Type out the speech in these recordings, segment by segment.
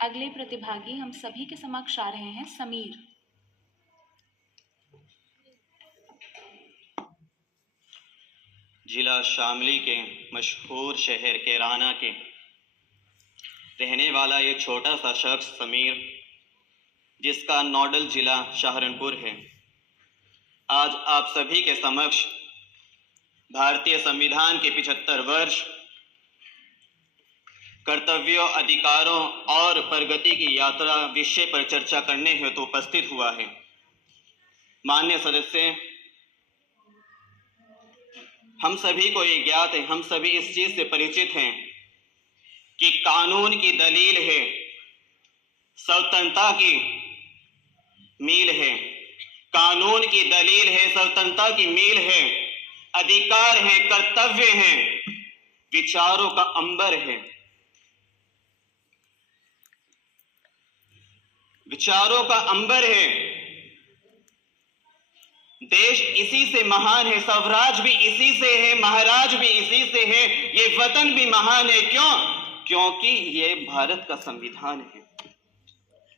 अगले प्रतिभागी हम सभी के समक्ष आ रहे हैं समीर। जिला शामली के मशहूर शहर कैराना के रहने वाला ये छोटा सा शख्स समीर, जिसका नोडल जिला सहारनपुर है, आज आप सभी के समक्ष भारतीय संविधान के 75 वर्ष, कर्तव्यों, अधिकारों और प्रगति की यात्रा विषय पर चर्चा करने हेतु उपस्थित हुआ है। माननीय सदस्य, हम सभी को ये ज्ञात है, हम सभी इस चीज से परिचित हैं कि कानून की दलील है, स्वतंत्रता की मील है। कानून की दलील है, स्वतंत्रता की मील है, अधिकार है, कर्तव्य है, विचारों का अंबर है। विचारों का अंबर है। देश इसी से महान है, स्वराज भी इसी से है, महाराज भी इसी से है, ये वतन भी महान है। क्यों? क्योंकि ये भारत का संविधान है।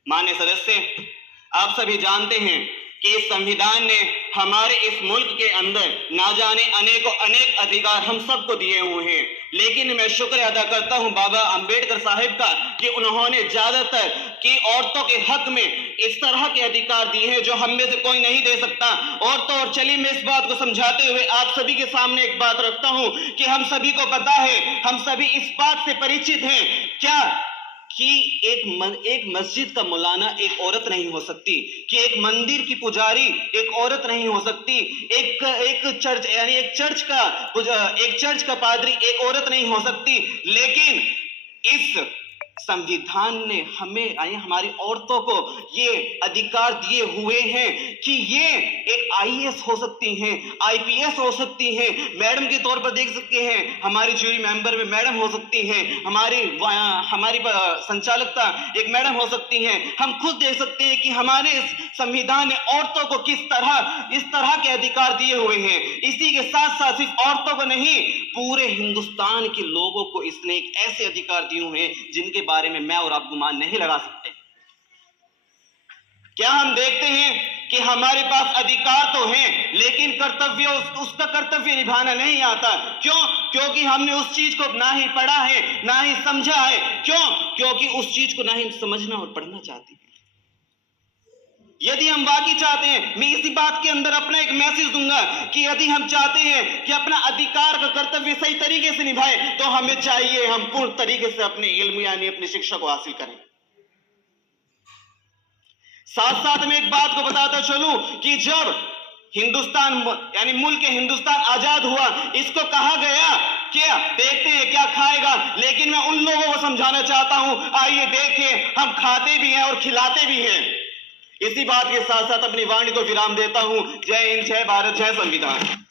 माननीय सदस्य, आप सभी जानते हैं कि इस संविधान ने हमारे इस मुल्क के अंदर ना जाने अनेक अधिकार हम सबको दिए हुए हैं, लेकिन मैं शुक्र अदा करता हूं बाबा अंबेडकर साहिब का कि उन्होंने ज्यादातर की औरतों के हक में इस तरह के अधिकार दिए हैं जो हम में से कोई नहीं दे सकता। और चलिए मैं इस बात को समझाते हुए आप सभी के सामने एक बात रखता हूं कि हम सभी को पता है, हम सभी इस बात से परिचित हैं क्या कि एक मस्जिद का मौलाना एक औरत नहीं हो सकती, कि एक मंदिर की पुजारी एक औरत नहीं हो सकती, एक चर्च का पादरी एक औरत नहीं हो सकती। लेकिन इस संविधान ने हमें हमारी औरतों को ये अधिकार दिए हुए हैं कि ये एक आईएएस हो सकती हैं, आईपीएस हो सकती हैं, मैडम के तौर पर देख सकते हैं, हमारी जूरी मेंबर में मैडम हो सकती हैं, हमारी संचालकता एक मैडम हो सकती हैं। हम खुद देख सकते हैं कि हमारे इस संविधान ने औरतों को इस तरह के अधिकार दिए हुए हैं। इसी के साथ साथ सिर्फ औरतों को नहीं, पूरे हिंदुस्तान के लोगों को इसने एक ऐसे अधिकार दिए हुए हैं जिनके बारे में मैं और आप गुमान नहीं लगा सकते। क्या हम देखते हैं कि हमारे पास अधिकार तो हैं, लेकिन उसका कर्तव्य निभाना नहीं आता। क्यों? क्योंकि हमने उस चीज को ना ही पढ़ा है, ना ही समझा है। क्यों? क्योंकि उस चीज को ना ही समझना और पढ़ना चाहते हैं। यदि हम वाकई चाहते हैं, मैं इसी बात के अंदर अपना एक मैसेज दूंगा कि यदि हम चाहते हैं कि अपना अधिकार का कर्तव्य सही तरीके से निभाए, तो हमें चाहिए हम पूर्ण तरीके से अपने इल्म यानी अपनी शिक्षा को हासिल करें। साथ साथ में एक बात को बताता चलूं कि जब हिंदुस्तान यानी मुल्क हिंदुस्तान आजाद हुआ, इसको कहा गया क्या देखते हैं क्या खाएगा, लेकिन मैं उन लोगों को समझाना चाहता हूं, आइए देखें, हम खाते भी हैं और खिलाते भी हैं। इसी बात के साथ साथ अपनी वाणी को विराम देता हूं। जय हिंद, जय भारत, जय संविधान।